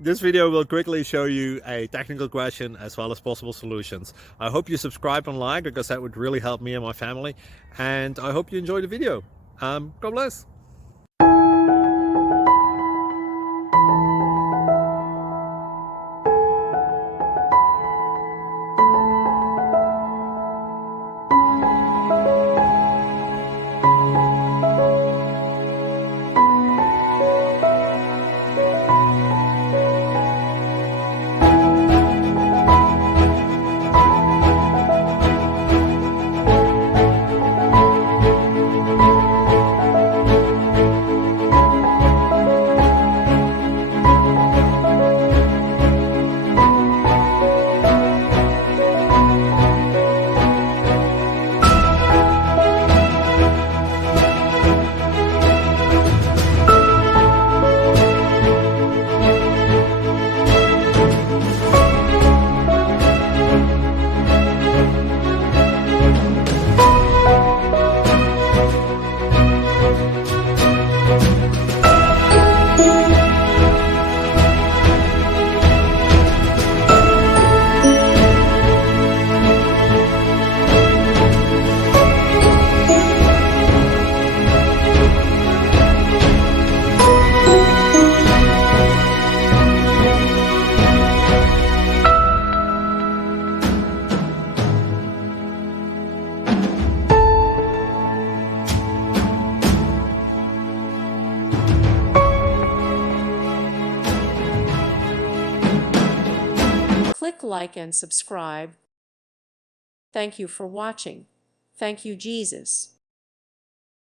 This video will quickly show you a technical question as well as possible solutions. I hope you subscribe and like, because that would really help me and my family. And I hope you enjoy the video. God bless. Click like and subscribe. Thank you for watching. Thank you, Jesus.